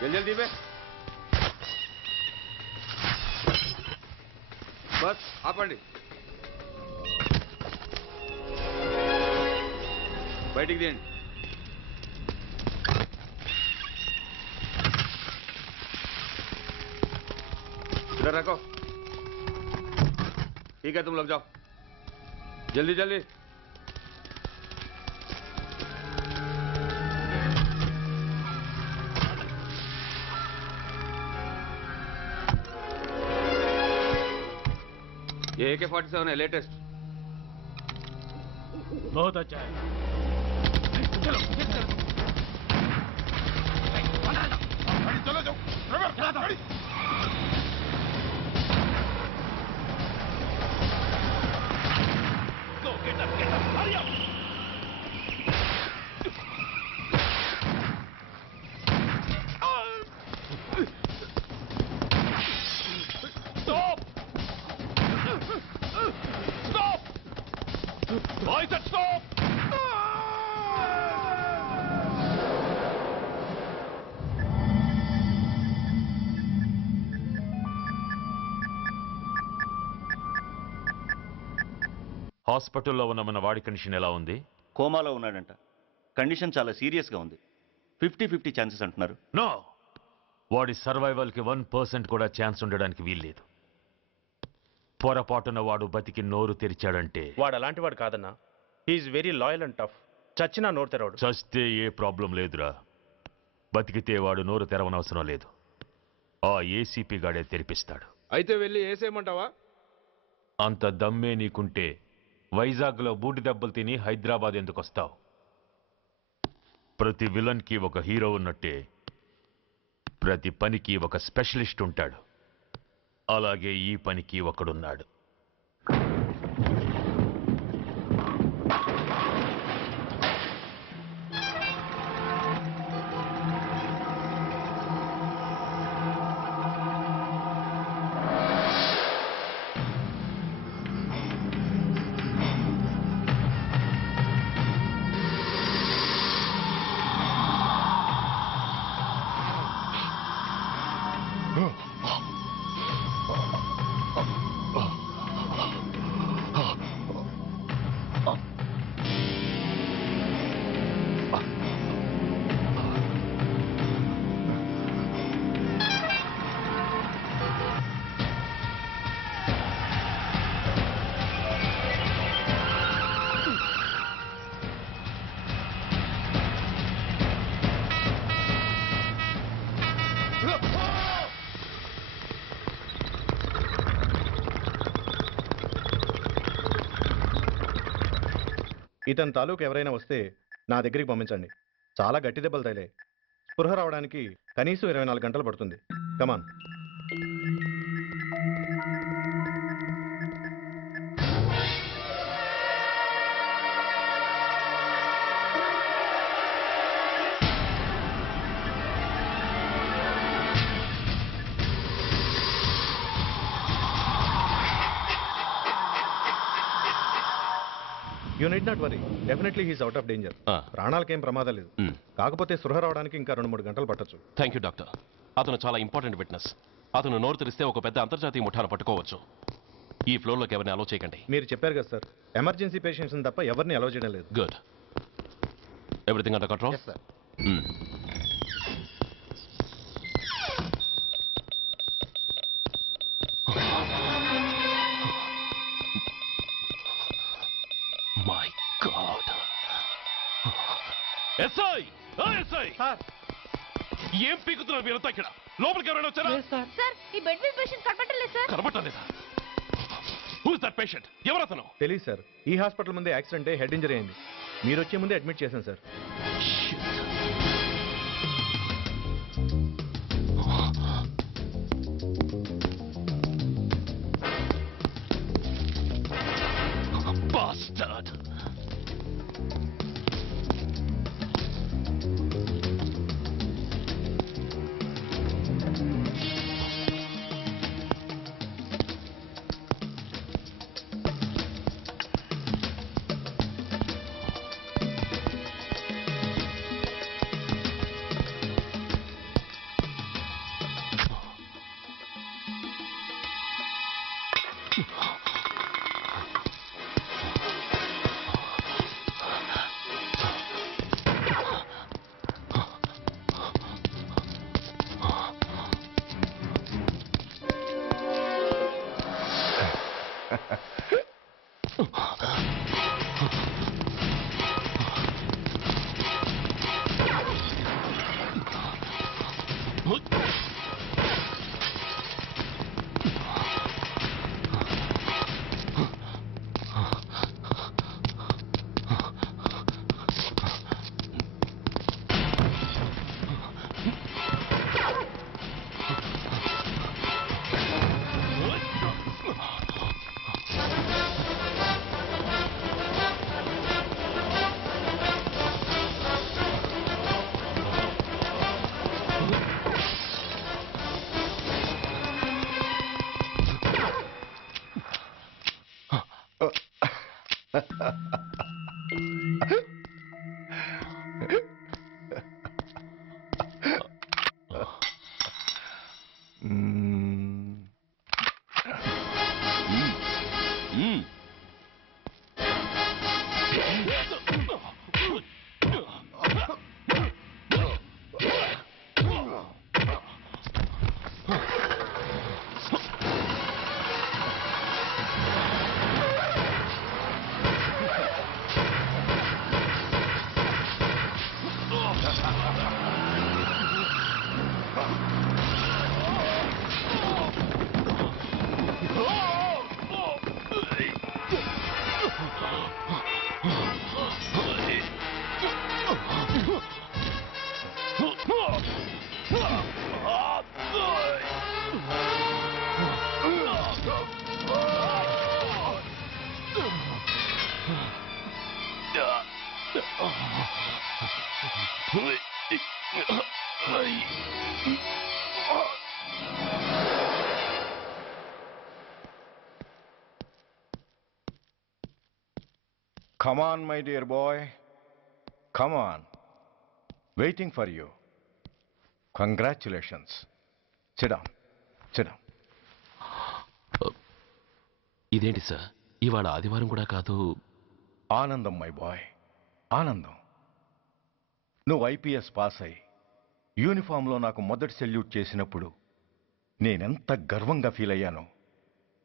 जल्दी जल्दी पे बस ఆపండి బయటికి తీయండి इधर रखो ठीक है तुम लोग जाओ जल्दी जल्दी ये AK-47 है लेटेस्ट बहुत अच्छा है चलो चलो जाओ get up, hurry up! Stop! Stop! I said stop! హాస్పిటల్లో ఉన్న మన వాడి కండిషన్ ఎలా ఉంది? కోమాలో ఉన్నాడంట. కండిషన్ చాలా సీరియస్గా ఉంది. 50-50 ఛాన్సెస్ అంటున్నారు. నో, వాడి సర్వైవల్కి 1% కూడా ఛాన్స్ ఉండడానికి వీల్లేదు. పొరపాటున వాడు బతికి నోరు తెరిచాడంటే వాడు అలాంటి వాడు కాదన్నా. He is very loyal and tough. చచ్చినా నోరు తెరవడు. చస్తే ఏ ప్రాబ్లం లేదురా. బతికితే వాడు నోరు తెరవనవసరం లేదు. ఆ ఏసీపీ గాడే తెరిపిస్తాడు. అయితే వెళ్ళి ఏసేయమంటావా? అంత దమ్మే నీకుంటే వైజాగ్లో బూటి దెబ్బలు తిని హైదరాబాద్ ఎందుకు వస్తావు? ప్రతి విలన్కి ఒక హీరో ఉన్నట్టే ప్రతి పనికి ఒక స్పెషలిస్ట్ ఉంటాడు. అలాగే ఈ పనికి ఒకడున్నాడు. ఇతని తాలూకు ఎవరైనా వస్తే నా దగ్గరికి పంపించండి. చాలా గట్టి దెబ్బలు తగిలాయి. స్పృహ రావడానికి కనీసం 24 గంటలు పడుతుంది. Come on. You need not worry. Definitely he's out of danger. ప్రాణాలకేం ప్రమాదం లేదు. కాకపోతే స్పృహ రావడానికి ఇంకా 2-3 గంటలు పట్టొచ్చు. Thank you doctor. అతను చాలా ఇంపార్టెంట్ విట్నెస్. అతను నోరు తెరిస్తే ఒక పెద్ద అంతర్జాతీయ ముఠాను పట్టుకోవచ్చు. ఈ ఫ్లోర్లోకి ఎవరిని అలో చేయకండి. మీరు చెప్పారు కదా సార్, ఎమర్జెన్సీ పేషెంట్స్ తప్ప ఎవరిని అలో చేయడం లేదు. Good. Everything under control? Sir. My God. SI SI ఏం పీకుతున్నారు మీరంతా ఇక్కడ? లోపలికి ఎవరైనా వచ్చారా? సార్, ఈ బెడ్ మీద పేషెంట్ కనబడలేదు సార్. కనబడలేదా? Who is that patient? ఎవరతను? తెలియదు సార్. ఈ హాస్పిటల్ ముందే యాక్సిడెంట్ హెడ్ ఇంజరీ అయింది. మీరు వచ్చే ముందే అడ్మిట్ చేశాను sir. Bastard! Come on, my dear boy. Come on. Waiting for you. Congratulations. Sit down. Sit down. ఇదేంటి సార్ ఇవాళ ఆదివారం కూడా కాదు. ఆనందం మై బాయ్, ఆనందం. నువ్వు ఐపీఎస్ పాస్ అయి యూనిఫామ్లో నాకు మొదటి సెల్యూట్ చేసినప్పుడు నేనెంత గర్వంగా ఫీల్ అయ్యానో,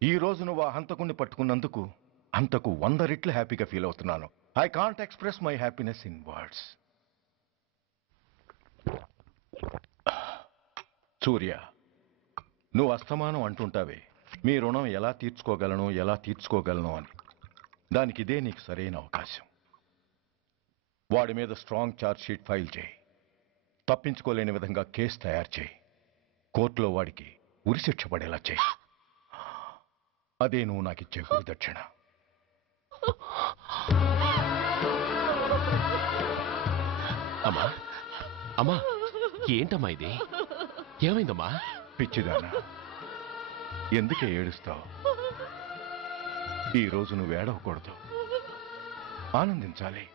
ఈ రోజు నువ్వు ఆ హంతకుణ్ణి పట్టుకున్నందుకు అంతకు 100 రెట్లు హ్యాపీగా ఫీల్ అవుతున్నాను. I can't express my happiness in words. Surya, నువ్వు అస్తమానం అంటుంటావే మీ రుణం ఎలా తీర్చుకోగలను అని. దానికి ఇదే నీకు సరైన అవకాశం. వాడి మీద స్ట్రాంగ్ ఛార్జ్ షీట్ ఫైల్ చేయి. తప్పించుకోలేని విధంగా కేసు తయారు చేయి. కోర్టులో వాడికి ఉరిశిక్ష పడేలా చేయి. అదే నువ్వు నాకు ఇచ్చే గురుదక్షిణ. అమ్మా అమ్మా, ఏంటమ్మా ఇది? ఏమైందమ్మా? పిచ్చిదానా, ఎందుకే ఏడుస్తావు? ఈరోజు నువ్వు ఏడవకూడదు, ఆనందించాలి.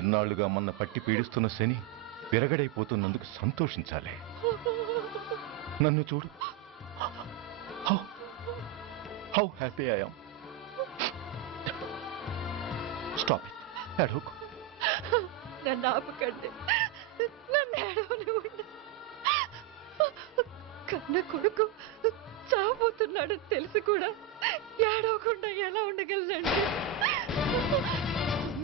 ఎన్నాళ్లుగా మొన్న పట్టి పీడిస్తున్న శని విరగడైపోతున్నందుకు సంతోషించాలి. నన్ను చూడు, how happy I am. Stop it, ఏడవకు. నన్ను ఆపకండి, నన్ను ఏడవనివ్వండి. కన్న కొడుకు చావబోతున్నాడని తెలిసి కూడా ఏడవకుండా ఎలా ఉండగలనండి?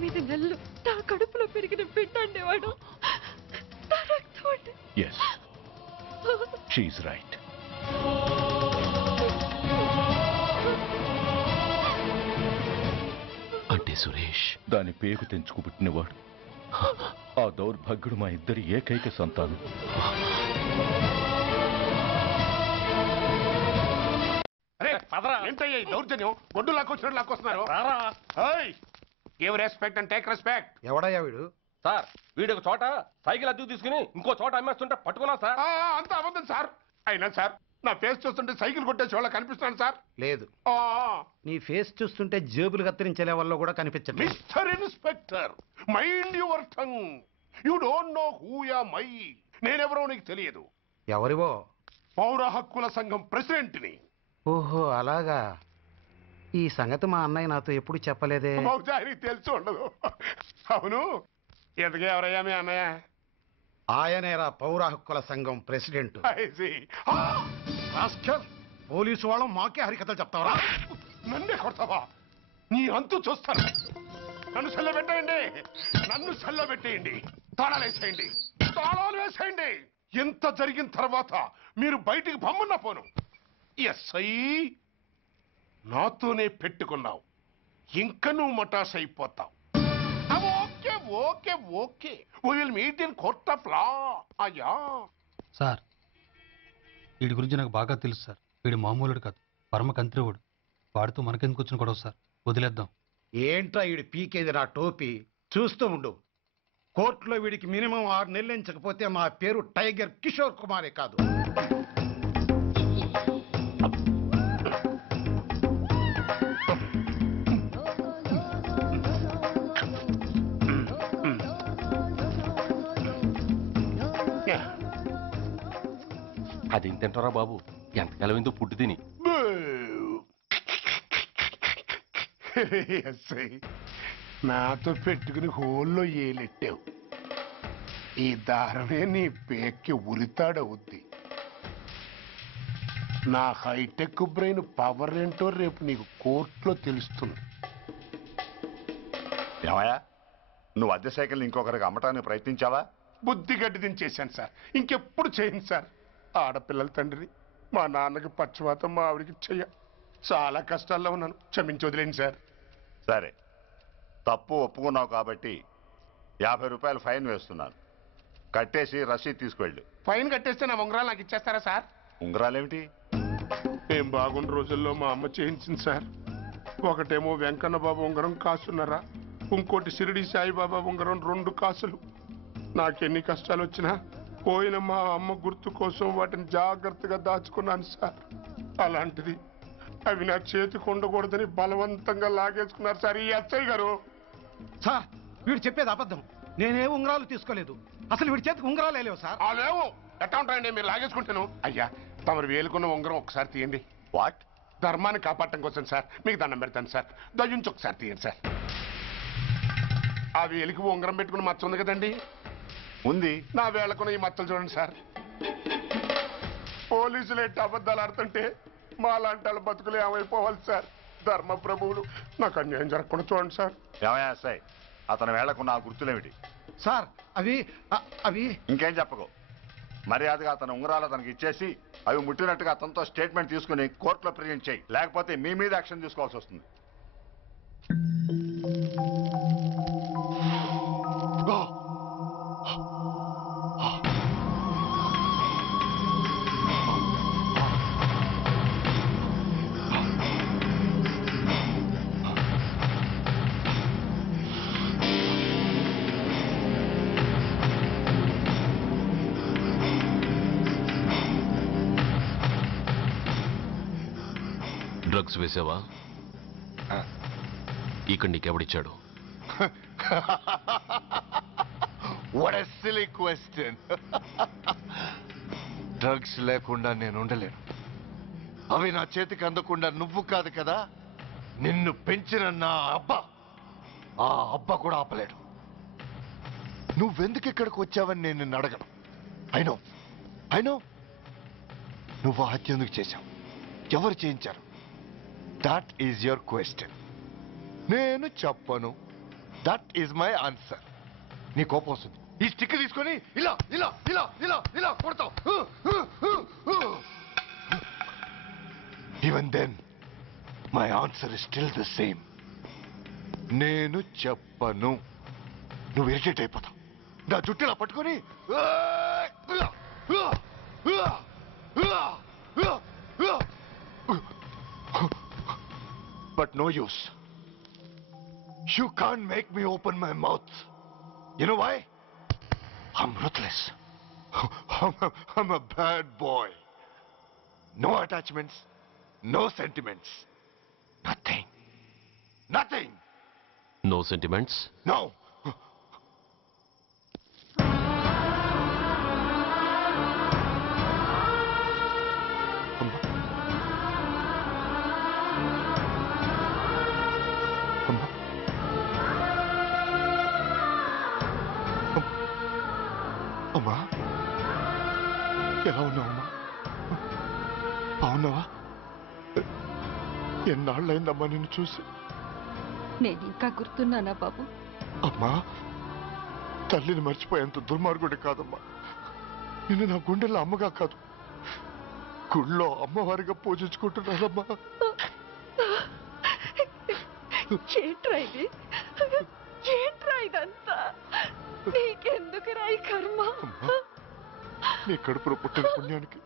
9 నెలలు నా కడుపులో పెరిగిన బిడ్డ అండేవాడు. నా రక్తం అండి. Yes, she is right. అంటే సురేష్ దాని పేగు తెంచుకు పుట్టినవాడు. ఆ దౌర్భాగ్యుడు మా ఇద్దరి ఏకైక సంతానం. ఏంటయ్యా ఈ దౌర్జన్యం? బొడ్డు లాక్కొచ్చినట్టు లాక్కొస్తున్నారు. Give respect and take respect. ఎవడయ్యా వీడు? సార్, వీడు ఒక చోట సైకిల్ అద్దెకు తీసుకుని ఇంకో చోట అమ్మేస్తుంటే పట్టుకున్నాం సార్. అంతా అబద్ధం సార్. అయినా సార్, నా ఫేస్ చూస్తుంటే సైకిల్ కొట్టేసి వాళ్ళ కనిపిస్తున్నాను సార్. లేదు, నీ ఫేస్ చూస్తుంటే జేబులు కత్తిరించే లెవెల్లో కూడా కనిపించట్లేదు. Mister inspector, mind your tongue. You don't know who am I. నేనెవరో నీకు తెలియదు. ఎవరివో? పౌర హక్కుల సంఘం ప్రెసిడెంట్ని. ఓహో, అలాగా. ఈ సంగతి మా అన్నయ్య నాతో ఎప్పుడు చెప్పలేదే. బహుశా ఆయనకి తెలిసి ఉండదు. అవును, ఎందుకు ఎవరయ్యా మీ అన్నయ్య? ఆయనేరా పౌర హక్కుల సంఘం ప్రెసిడెంట్. I see. పోలీసు వాళ్ళం మాకే హరికథలు చెప్తావరా? నన్నే కొడతావా? నీ అంతు చూస్తాను. నన్ను సెల్ల పెట్టేయండి, నన్ను సెల్ల పెట్టేయండి, తాళాలు వేసేయండి, తాళాలు వేసేయండి. ఎంత జరిగిన తర్వాత మీరు బయటికి పమ్మున్న పోను. ఎస్ఐ నాతోనే పెట్టుకున్నావు, ఇంకా నువ్వు మటాస్ అయిపోతావు. Okay okay okay, will meet in court of law. అయ్యా సార్, వీడి గురించి నాకు బాగా తెలుసు సార్. వీడి మామూలుడు కాదు, పరమ కంత్రివుడు. వాడితో మనకెందుకు వచ్చిన గొడవ సార్, వదిలేద్దాం. ఏంట్రా వీడి పీకేది నా టోపీ? చూస్తూ ఉండు. కోర్టులో వీడికి మినిమం 6 నెలలు ఎంచకపోతే మా పేరు టైగర్ కిషోర్ కుమారే కాదు. అదేం తింటారా బాబు, ఎంతకాలం ఏందో పుట్టి తిని. ఎస్ఐ నాతో పెట్టుకుని హోల్లో ఏలెట్టావు. ఈ దారమే నీ పేక్కి ఉరితాడవుద్ది. నా హైటెక్ బ్రెయిన్ పవర్ ఏంటో రేపు నీకు కోర్టులో తెలుస్తుంది. ఏమయ్యా, నువ్వు అద్దె సైకిల్ ఇంకొకరికి అమ్మటానికి ప్రయత్నించావా? బుద్ధి గడ్డి దించేశాను సార్, ఇంకెప్పుడు చేయను సార్. ఆడపిల్లల తండ్రి, మా నాన్నకి పక్షవాతం, మా ఆవిడికి చెయ్య. చాలా కష్టాల్లో ఉన్నాను, క్షమించి వదిలేండి సార్. సరే, తప్పు ఒప్పుకున్నావు కాబట్టి 50 రూపాయలు ఫైన్ వేస్తున్నాను. కట్టేసి రసీదు తీసుకువెళ్ళు. ఫైన్ కట్టేస్తే నా ఉంగరాలు నాకు ఇచ్చేస్తారా సార్? ఉంగరాలేమిటి? మేము బాగున్న రోజుల్లో మా అమ్మ చేయించింది సార్. ఒకటేమో వెంకన్న బాబు ఉంగరం కాసున్నరా, ఇంకోటి షిరిడి సాయిబాబా ఉంగరం 2 కాసులు. నాకెన్ని కష్టాలు వచ్చినా పోయిన మా అమ్మ గుర్తు కోసం వాటిని జాగ్రత్తగా దాచుకున్నాను సార్. అలాంటిది అవి నా చేతికి ఉండకూడదని బలవంతంగా లాగేసుకున్నారు సార్ ఈ ఎస్ఐ గారు. సార్, వీడు చెప్పేది అబద్ధం. నేనే ఉంగరాలు తీసుకోలేదు. అసలు వీడి చేతికి ఉంగరాలు లేవు సార్. లేవు, ఎట్టా ఉంటాయండి మీరు లాగేసుకుంటాను. అయ్యా, తమరు వేలుకున్న ఉంగరం ఒకసారి తీయండి. వాట్? ధర్మాన్ని కాపాడటం కోసం సార్, మీకు దండం పెడతాను సార్. దయ్యుంచి ఒకసారి తీయండి సార్. ఆ వేలికి ఉంగరం పెట్టుకుని మచ్చ ఉంది కదండి, ఉంది. నా వేళకున్న ఈ మచ్చలు చూడండి సార్. పోలీసులు ఎట్టి అబద్ధాలు ఆడుతుంటే మా లాంటి వాళ్ళ బతుకులు ఏమైపోవాలి సార్? ధర్మ ప్రభువులు, నాకు అన్యాయం జరగకుండా చూడండి సార్. ఏమయ్యా సార్, అతని వేళకున్న ఆ గుర్తులేమిటి? సార్, అవి ఇంకేం చెప్పకు. మర్యాదగా అతని ఉంగరాలు అతనికి ఇచ్చేసి అవి ముట్టినట్టుగా అతనితో స్టేట్మెంట్ తీసుకుని కోర్టులో ప్రజెంట్ చేయి. లేకపోతే మీ మీద యాక్షన్ తీసుకోవాల్సి వస్తుంది. డ్రగ్స్ వేసావా? ఇక్కడ నీకెవడిచ్చాడు? What a silly question. Drugs లేకుండా నేను ఉండలేను. అవి నా చేతికి అందకుండా నువ్వు కాదు కదా, నిన్ను పెంచిన నా అబ్బా, ఆ అబ్బా కూడా ఆపలేడు. నువ్వెందుకు ఇక్కడికి వచ్చావని నేను నిన్ను అడగను. అయినో నువ్వు హత్య ఎందుకు చేశావు, ఎవరు చేయించారు? That is your question. నేను చెప్పను. That is my answer. నీ కోపం వస్తుంది, ఈ స్టిక్ తీసుకొని ఇలా ఇలా ఇలా ఇలా ఇలా కొడతావు. Even then my answer is still the same. నేను చెప్పను. నువ్వు ఇరిటేట్ అయిపోతావు. నా జుట్టులా పట్టుకొని but no use. You can't make me open my mouth. You know why? I'm ruthless. I'm a bad boy. No attachments, no sentiments. Nothing. Nothing. No sentiments? No. అమ్మా, ఎలా ఉన్నావమ్మా? బాగున్నావా? ఎన్నాళ్ళైందమ్మా నిన్ను చూసి. నేను ఇంకా గుర్తున్నానా బాబు? అమ్మా, తల్లిని మర్చిపోయేంత దుర్మార్గుడి కాదమ్మా. నిన్ను నా గుండెల్లో అమ్మగా కాదు, గుళ్ళో అమ్మవారిగా పూజించుకుంటున్నానమ్మా. ఏంట్రా ఇది? ఏంట్రా ఇదంతా? నీకెందుకు రాయి కర్మ? నీ కడుపులో పుట్టిన పుణ్యానికి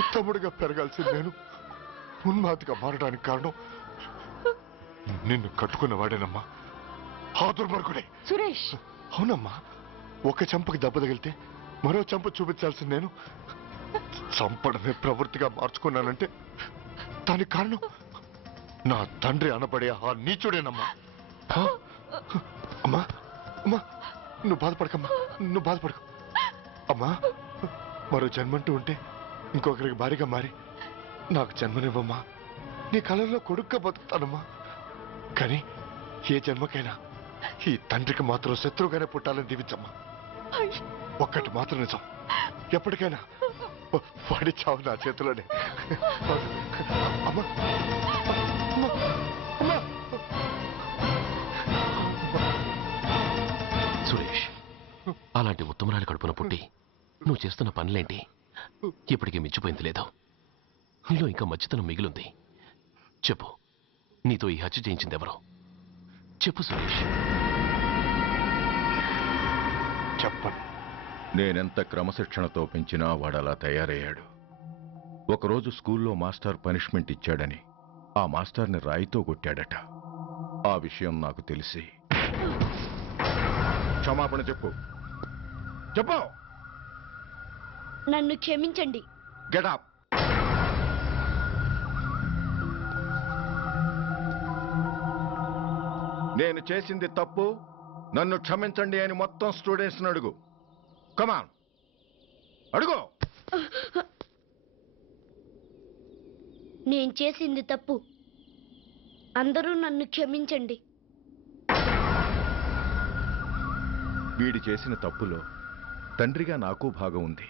ఉత్తముడిగా పెరగాల్సిన నేను ఉన్మాదిగా మారడానికి కారణం నిన్ను కట్టుకున్న వాడేనమ్మా, ఆ దుర్మార్గుడే. సురేష్! అవునమ్మా, ఒక చెంపకి దెబ్బ తగిలితే మరో చెంప చూపించాల్సిన నేను చంపడమే ప్రవృత్తిగా మార్చుకున్నానంటే దానికి కారణం నా తండ్రి అనబడే ఆ నీచుడేనమ్మా. అమ్మా అమ్మా, నువ్వు బాధపడకమ్మా, నువ్వు బాధపడకు అమ్మా. మరో జన్మంటూ ఉంటే ఇంకొకరికి భారీగా మారి నాకు జన్మనివ్వమ్మా. నీ కళల్లో కొడుగ్గా బతుకుతానమ్మా. కానీ ఏ జన్మకైనా ఈ తండ్రికి మాత్రం శత్రువుగానే పుట్టాలని దీవించమ్మా. ఒక్కటి మాత్రం నిజం, ఎప్పటికైనా వాడి చావు నా చేతిలోనే. అమ్మా సురేష్, అలాంటి ఉత్తమరాలి కడుపున పుట్టి నువ్వు చేస్తున్న పనులేంటి? ఇప్పటికీ మించిపోయింది లేదు. నీలో ఇంకా మంచితనం మిగిలింది. చెప్పు, నీతో ఈ హత్య చేయించింది ఎవరు? చెప్పు సురేష్. చెప్పను. నేనెంత క్రమశిక్షణతో పెంచినా వాడలా తయారయ్యాడు. ఒకరోజు స్కూల్లో మాస్టర్ పనిష్మెంట్ ఇచ్చాడని ఆ మాస్టర్ని రాయితో కొట్టాడట. ఆ విషయం నాకు తెలిసి క్షమాపణ చెప్పు. చెప్పు. నన్ను క్షమించండి. Get up. నేను చేసింది తప్పు, నన్ను క్షమించండి అని మొత్తం స్టూడెంట్స్ని అడుగు. కమాన్, అడుగు. నేను చేసింది తప్పు, అందరూ నన్ను క్షమించండి. వీడి చేసిన తప్పులో తండ్రిగా నాకు భాగం ఉంది.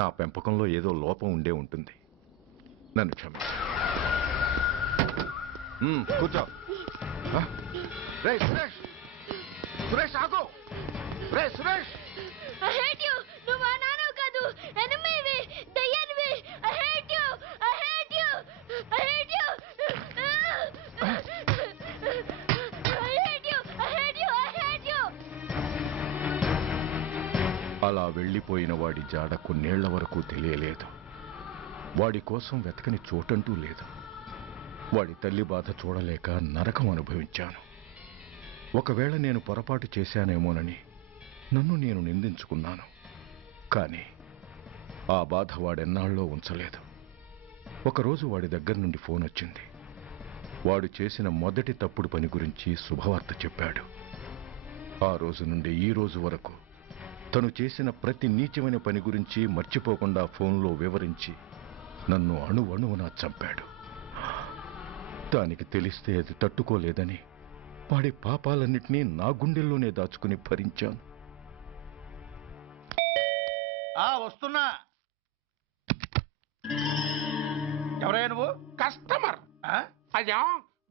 నా పెంపకంలో ఏదో లోపం ఉండే ఉంటుంది. నన్ను క్షమించు. కూర్చో. రే సురేష్, సురేష్ ఆగు. రే సురేష్, I hate you. నువ్వు మా నాన్నవు కాదు, ఎనిమివి, దయ్యానివి. I hate you. I hate you. I hate you. I hate you. I hate you. I hate you. అలా వెళ్ళిపోయిన వాడి జాడ కొన్నేళ్ల వరకు తెలియలేదు. వాడి కోసం వెతకని చోటంటూ లేదు. వాడి తల్లి బాధ చూడలేక నరకం అనుభవించాను. ఒకవేళ నేను పొరపాటు చేశానేమోనని నన్ను నేను నిందించుకున్నాను. కానీ ఆ బాధ వాడెన్నాళ్ళో ఉంచలేదు. ఒకరోజు వాడి దగ్గర నుండి ఫోన్ వచ్చింది. వాడు చేసిన మొదటి తప్పుడు పని గురించి శుభవార్త చెప్పాడు. ఆ రోజు నుండి ఈ రోజు వరకు తను చేసిన ప్రతి నీచమైన పని గురించి మర్చిపోకుండా ఫోన్లో వివరించి నన్ను అణువణువునా చంపాడు. దానికి తెలిస్తే అది తట్టుకోలేదని వాడి పాపాలన్నిటినీ నా గుండెల్లోనే దాచుకుని భరించాను. వస్తున్నా. ఎవరయ్యా నువ్వు? కస్టమర్. అయ్యా,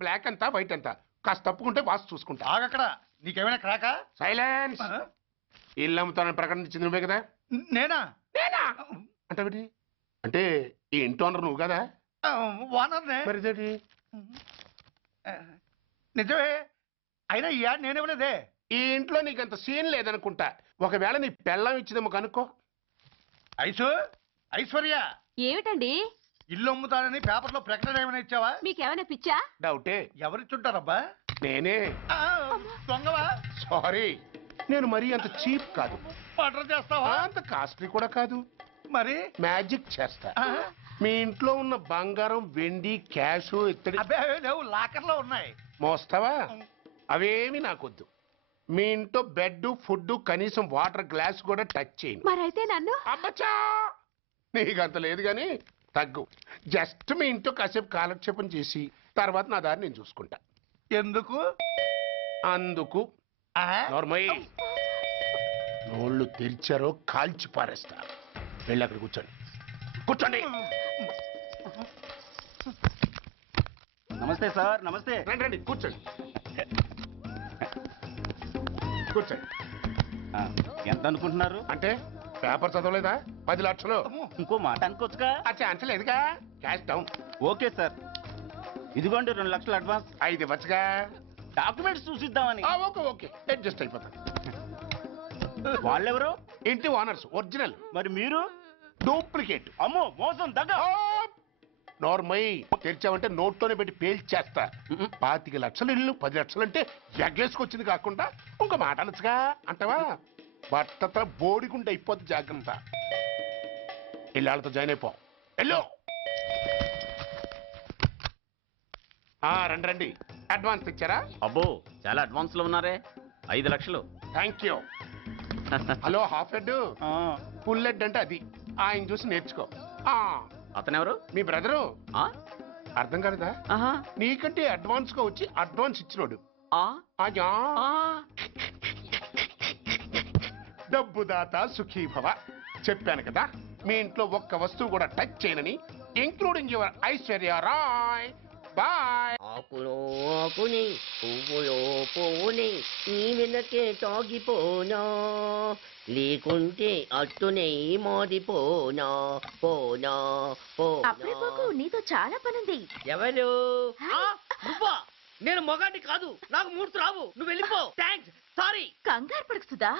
బ్లాక్ అంతా వైట్ అంతా కాస్త తప్పుకుంటే వాసు చూసుకుంటా. ఆగక్కడ. నీకేమైనా క్రాకా? సైలెన్స్. ఇల్లు అమ్ముతానని ప్రకటించింది నువ్వే కదా? నేనా? నేనా అంటే అంటే ఈ ఇంటి ఓనర్ నువ్వు కదా? ఓనర్నే. మరిదేటి? నిజమే. అయినా ఈ యాడ్ నేనివ్వలేదే. ఈ ఇంట్లో నీకంత సీన్ లేదనుకుంటా. ఒకవేళ నీ పెళ్ళం ఇచ్చిందేమో కనుక్కో. ఐశ్వర్య, ఏమిటండి? ఇల్లు అమ్ముతానని పేపర్లో ప్రకటన ఏమైనా ఇచ్చావా? మీకేమైనా పిచ్చా? డౌటే. ఎవరిచ్చుంటారబ్బా? నేనే. దొంగవా? సారీ, నేను మరీ అంత చీప్ కాదు. మర్డర్ చేస్తావా? అంత కాస్ట్లీ కూడా కాదు. మరి మ్యాజిక్ చేస్తా. మీ ఇంట్లో ఉన్న బంగారం, వెండి, క్యాష్, ఇత్తడి లేవు, లాకర్లో ఉన్నాయి. మోస్తావా? అవేమి నాకొద్దు. మీ ఇంట్లో బెడ్, ఫుడ్, కనీసం వాటర్ గ్లాస్ కూడా టచ్ చేయను. మరైతే నన్ను అబ్బచ్చా, నీకంత లేదు గాని తగ్గు. జస్ట్ మీ ఇంట్లో కాసేపు కాలక్షేపం చేసి తర్వాత నా దారి నేను చూసుకుంటా. ఎందుకు? అందుకు. నార్మల్ నోళ్ళు తెరిచారో కాల్చి పారేస్తా. వెళ్ళి అక్కడ కూర్చోండి. కూర్చోండి. నమస్తే సార్. నమస్తే. రండి రండి, కూర్చోండి. కూర్చోండి. ఎంత అనుకుంటున్నారు? అంటే పేపర్ చదవలేదా? 10 లక్షలు. ఇంకో మాట అనుకోవచ్చుగా. ఆ ఛాన్స్ లేదుగా. Cash down. ఓకే సార్, ఇదిగోండి 2 లక్షలు అడ్వాన్స్. 5 ఇవ్వచ్చుగా. డాక్యుమెంట్స్ చూసిద్దామని. ఓకే ఓకే, అడ్జస్ట్ అయిపోతాను. వాళ్ళెవరు? ఇంటి ఓనర్స్, ఒరిజినల్. మరి మీరు? డూప్లికేట్. అమ్మో, మోసం, దగ్గ. నోర్మై తెరిచావంటే నోట్తోనే పెట్టి పేల్చేస్తా. 25 లక్షలు ఇల్లు, 10 లక్షలు అంటే ఎగ్గేసుకొచ్చింది కాకుండా ఇంకో మాట అనొచ్చుగా. అంటావా? బట్టత బోడిగుంటే అయిపోద్ది, జాగ్రత్త. ఇళ్ళతో జాయిన్ అయిపో. ఎల్లో రండి. అడ్వాన్స్ ఇచ్చారా? అబ్బో, చాలా అడ్వాన్స్ లో ఉన్నారే. 5 లక్షలు. Thank you. Hello, half head full head అంటే అది. ఆయన చూసి నేర్చుకో. అతనెవరు? మీ బ్రదరు. అర్థం కాలేదా? నీకంటే అడ్వాన్స్ గా వచ్చి అడ్వాన్స్ ఇచ్చినోడు. డబ్బు దాత సుఖీభవ. చెప్పాను కదా, మీ ఇంట్లో ఒక్క వస్తువు కూడా టచ్ చేయనని, including your Aishwarya Rai. Bye. ఆకులో ఆకుని, పువ్వులో పువ్వుని, నీ వెనకే తాగిపోనా, లేకుంటే అట్టునే మారిపోనా. పోనా అప్పుడే పోకు, నీతో చాలా పనుంది. ఎవరు? నువ్వా? నేను మొగాన్ని కాదు, నాకు 3 రావు. నువ్వు వెళ్ళిపో. Thanks, sorry. కంగారు పడుకుతుందా?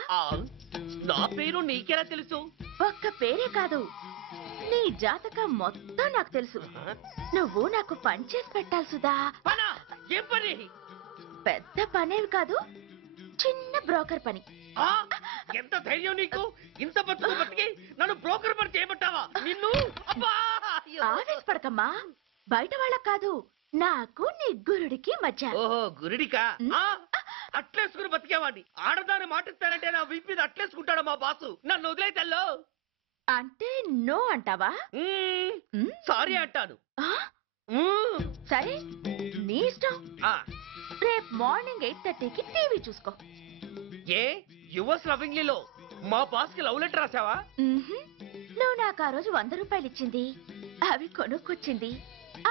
నా పేరు నీకెలా తెలుసు? ఒక్క పేరే కాదు, నీ జాతకం మొత్తం నాకు తెలుసు. నువ్వు నాకు పని చేసి పెట్టాలి సుధా. ఏం పని? పెద్ద పనేవి కాదు, చిన్న బ్రోకర్ పని. ఎంత ధైర్యం నీకు? ఇంత బతుకు బతికి నన్ను బ్రోకర్ పని చేయబట్టావా? నిన్ను ఆవేశపడకమ్మా, బయట వాళ్ళకు కాదు, నాకు నీ గురుడికి మధ్య. ఓహో, గురుడికా? అట్లేసుకుని బతికేవాడిని. ఆడదాన్ని మాటిస్తానంటే నా వీపు మీద అట్లేసుకుంటాడు మా బాసు. నన్ను వదిలే తల్లో. అంటే నో అంటావా? సారీ అంటాను. సరే, నీ ఇష్టం. రేపు మార్నింగ్ 8:30కి టీవీ చూసుకో. ఏ యువర్స్ లవింగ్లీలో మా బాస్ కి లవ్ లెటర్ రాసావా? నువ్వు నాకు ఆ రోజు 100 రూపాయలు ఇచ్చింది, అవి కొనుక్కొచ్చింది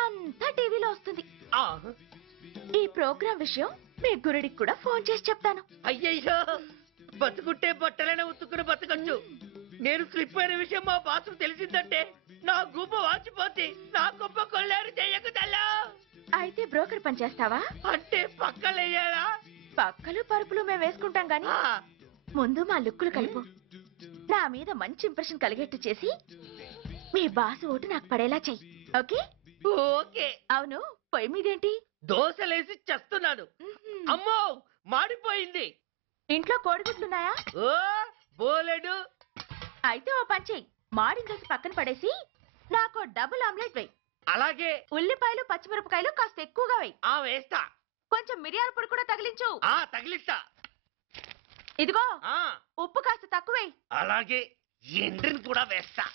అంతా టీవీలో వస్తుంది. ఈ ప్రోగ్రాం విషయం మీ గురుడికి కూడా ఫోన్ చేసి చెప్తాను. అయ్యయ్యో, బతుకుంటే బట్టలైనా ఉత్తుకుని బతకచ్చు. నేను స్లిప్ అయిన విషయం మా బాసు తెలిసిందంటే నా గుబ్బ వాచిపోతే నా గొప్ప కొల్లారు చెయ్యకుదల్లా. అయితే బ్రోకర్ పని చేస్తావా? అంటే పక్కలేయాలా? పక్కలు పరుపులు మేము వేసుకుంటాం గాని ముందు మా లుక్కులు కలుపు. నా మీద మంచి ఇంప్రెషన్ కలిగేట్టు చేసి మీ బాసు ఓటు నాకు పడేలా చెయ్యి. ఓకే? ఓకే. అవును, పొయ్యి మీదేంటి? దోశలేసి చేస్తున్నాను. అమ్మో, మాడిపోయింది. ఇంట్లో కోడిగుడ్లున్నాయా? ఓ బోలెడు. అయితే ఓ పని చెయ్యి, మాడిన దోశ పక్కన పడేసి నాకు డబుల్ ఆమ్లెట్ వేయి. అలాగే. ఉల్లిపాయలు పచ్చిమిరపకాయలు కాస్త ఎక్కువగా వేయి. వేస్తా. కొంచెం మిరియాల పొడి కూడా తగిలించు. తగిలిస్తా. ఇదిగో ఉప్పు కాస్త తక్కువ వేయి. అలాగే, ఎండ్రిని కూడా వేస్తా.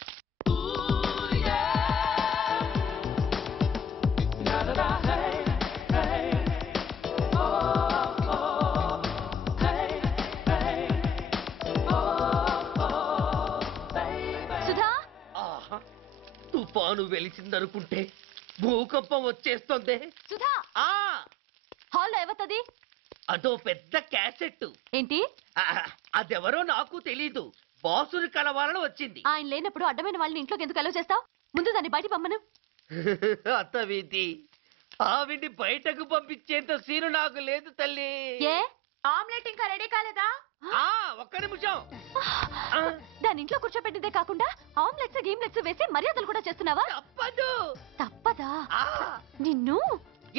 సుధా, తుఫాను వెలిసిందనుకుంటే భూకంపం వచ్చేస్తుంది. సుధా, హాల్లో ఏవతది? అదో పెద్ద క్యాసెట్. ఏంటి? అదెవరో నాకు తెలీదు. బాసుని కలవాలని వచ్చింది. ఆయన లేనప్పుడు అడ్డమైన వాళ్ళని ఇంట్లోకి ఎందుకు అలౌ చేస్తావు? ముందు దాన్ని బయట పంపను. అత్తవింది, ఆవిడ్ని బయటకు పంపించేంత సీను నాకు లేదు తల్లి. ఏ ఆమ్లెట్ ఇంకా రెడీ కాలేదా? ఒక్క నిమిషం. దాని ఇంట్లో కూర్చోపెట్టిందే కాకుండా ఆమ్లెట్స్ గేమ్లెట్స్ వేసి మర్యాదలు కూడా చేస్తున్నావా? తప్పదు. తప్పదా? నిన్ను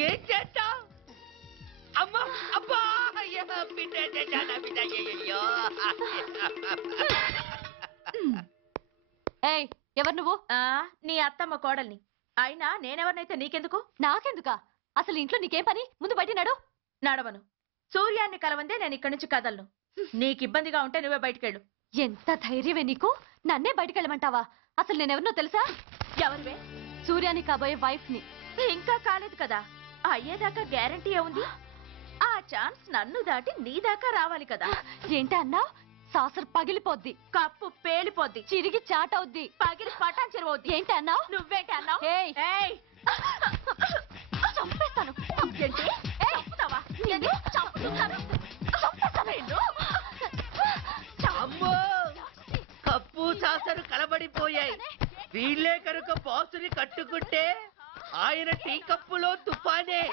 ఏం చేస్తా? అమ్మా, అబ్బా, బిడ్డ చేశానా బిడ్డ? ఏయ్, ఎవరు నువ్వు? నీ అత్తమ్మ కోడల్ని. అయినా నేనెవరినైతే నీకెందుకు? నాకెందుకా? అసలు ఇంట్లో నీకేం పని? ముందు బయట నడు. నడవను. సూర్యాన్ని కలవందే నేను ఇక్కడి నుంచి కదలను. నీకు ఇబ్బందిగా ఉంటే నువ్వే బయటకెళ్ళు. ఎంత ధైర్యమే నీకు? నన్నే బయటకెళ్ళమంటావా? అసలు నేనెవరినో తెలుసా? ఎవరివే? సూర్యాని కాబోయే వైఫ్ ని. ఇంకా కాలేదు కదా, అయ్యేదాకా గ్యారంటీ ఏముంది? ఆ ఛాన్స్ నన్ను దాటి నీ దాకా రావాలి కదా. ఏంటి అన్నావు? సాసర్ పగిలిపోద్ది, కప్పు పేలిపోద్ది, చిరిగి చాటవుద్ది, పగిలి పటాన్ చెరువవుద్ది. ఏంటి అన్నావు? నువ్వేంటి అన్నావు? చంపేస్తాను. చంపేస్తాను. వీళ్ళే కనుక బాసుని కట్టుకుంటే ఆయన టీ కప్పులో తుఫానే